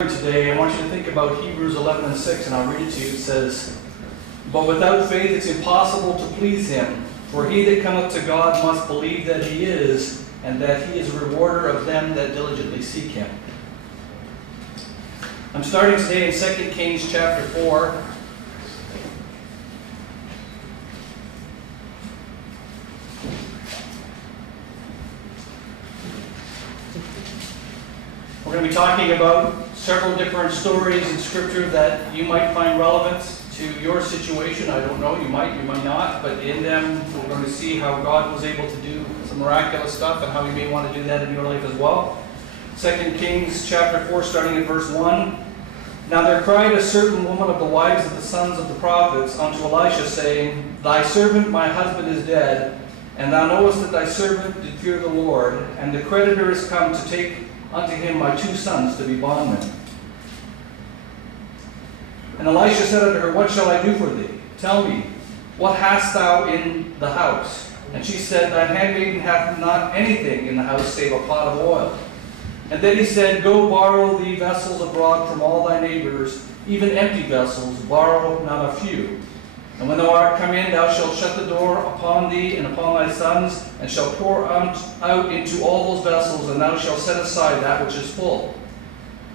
Today, I want you to think about Hebrews 11 and 6, and I'll read it to you. It says, "But without faith it's impossible to please him. For he that cometh to God must believe that he is, and that he is a rewarder of them that diligently seek him." I'm starting today in 2 Kings chapter 4. We're going to be talking about several different stories in Scripture that you might find relevant to your situation. I don't know, you might not, but in them we're going to see how God was able to do some miraculous stuff and how you may want to do that in your life as well. 2 Kings chapter 4, starting at verse 1. "Now there cried a certain woman of the wives of the sons of the prophets unto Elisha, saying, Thy servant my husband is dead, and thou knowest that thy servant did fear the Lord, and the creditor is come to take unto him my two sons to be bondmen. And Elisha said unto her, What shall I do for thee? Tell me, what hast thou in the house? And she said, Thine handmaiden hath not anything in the house save a pot of oil. And then he said, Go borrow thee vessels abroad from all thy neighbors, even empty vessels, borrow not a few. And when thou art come in, thou shalt shut the door upon thee and upon thy sons, and shalt pour out into all those vessels, and thou shalt set aside that which is full.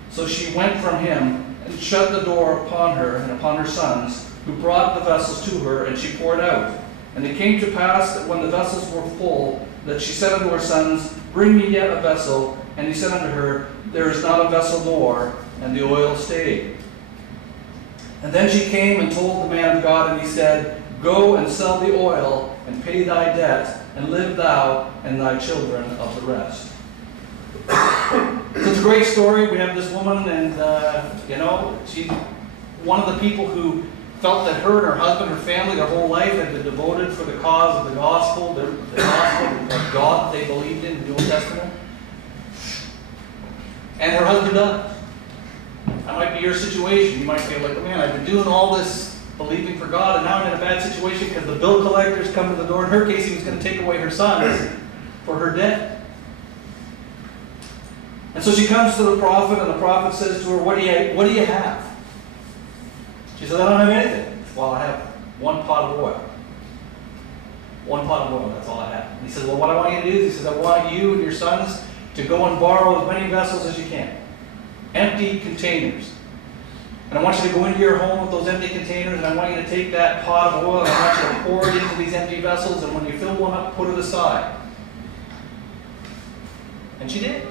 So she went from him, and shut the door upon her and upon her sons, who brought the vessels to her, and she poured out. And it came to pass that when the vessels were full, that she said unto her sons, Bring me yet a vessel. And he said unto her, There is not a vessel more. And the oil stayed. And then she came and told the man of God, and he said, Go and sell the oil, and pay thy debt, and live thou and thy children of the rest. So it's a great story. We have this woman, and she's one of the people who felt that her and her husband, her family, their whole life had been devoted for the cause of the gospel, the gospel of God that they believed in the Old Testament. And her husband died. That might be your situation. You might feel like, man, I've been doing all this believing for God, and now I'm in a bad situation because the bill collector's come to the door. In her case, he was going to take away her sons for her debt. And so she comes to the prophet, and the prophet says to her, What do you have? She says, I don't have anything. Well, I have one pot of oil. One pot of oil, that's all I have. And he says, well, what I want you to do is, he says, I want you and your sons to go and borrow as many vessels as you can. Empty containers. And I want you to go into your home with those empty containers, and I want you to take that pot of oil, and I want you to pour it into these empty vessels, and when you fill one up, put it aside. And she did.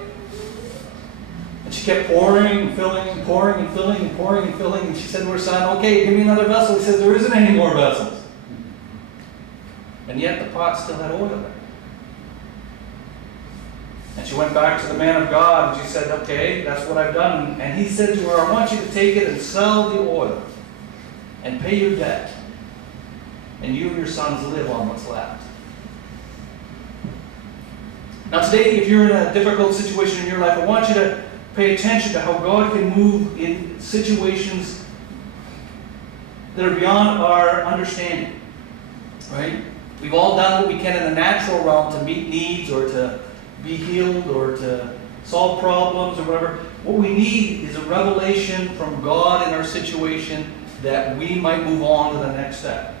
And she kept pouring and filling and pouring and filling and pouring and filling, and she said to her son, okay, give me another vessel. He says, there isn't any more vessels. And yet the pot still had oil there. And she went back to the man of God, and she said, okay, that's what I've done. And he said to her, I want you to take it and sell the oil and pay your debt. And you and your sons live on what's left. Now today, if you're in a difficult situation in your life, I want you to pay attention to how God can move in situations that are beyond our understanding. Right? We've all done what we can in the natural realm to meet needs or to be healed or to solve problems or whatever. What we need is a revelation from God in our situation that we might move on to the next step.